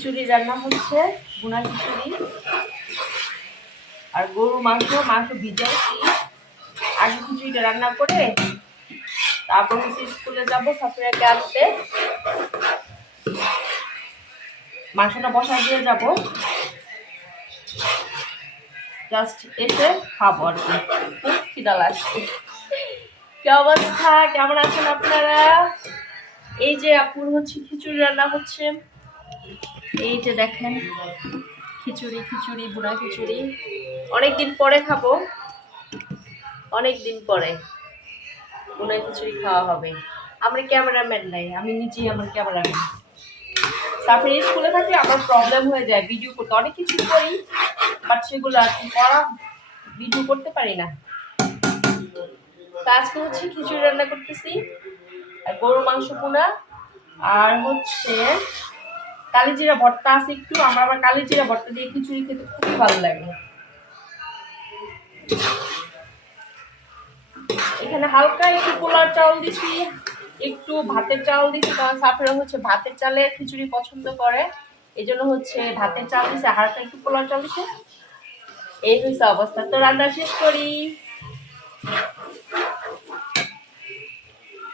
খিচুড়ি রান্না হচ্ছে, ভুনা খিচুড়ি। আর গরু মাংস ভিজাইছি, আগে খিচুড়িটা রান্না করে তারপর হচ্ছে স্কুলে যাবো সাফিরাকে আনতে। মাংসটা বসায় দিয়ে যাবো, জাস্ট এসে খাবো আর কি। খুব খিদা লাগছে। কি অবস্থা, কেমন আছেন আপনারা? এই যে আপুর হচ্ছে খিচুড়ি রান্না হচ্ছে, এই যে দেখেন খিচুড়ি বুনা খিচুড়ি। অনেকদিন পরে খাবো, অনেকদিন পরে বুনা খিচুড়ি খাওয়া হবে। আমার ক্যামেরাম্যান নাই, আমি নিজেই আমার ক্যামেরাম্যান। তারপরে স্কুলে থাকলে আমার প্রবলেম হয়ে যায় ভিডিও করতে, অনেক কিছু করি বাট সেগুলো আর কি করা ভিডিও করতে পারি না। আজকে হচ্ছে খিচুড়ি রান্না করতেছি, আর গরুর মাংস ভুনা, আর হচ্ছে কালিজিরা ভর্তা আছে একটু। আমার আবার কালিজিরা ভর্তা দিয়ে খিচুড়ি খেতে খুবই ভালো লাগে। এখানে হালকা একটু পোলার চাউল দিছি, একটু ভাতের চাউল দিছি, কারণ সাফিরা হচ্ছে ভাতের চালের খিচুড়ি পছন্দ করে, এই জন্য হচ্ছে ভাতের চাল দিছে, হালকা একটু পোলার চাল দিছে। এই হয়েছে অবস্থা। তো রান্না শেষ করি।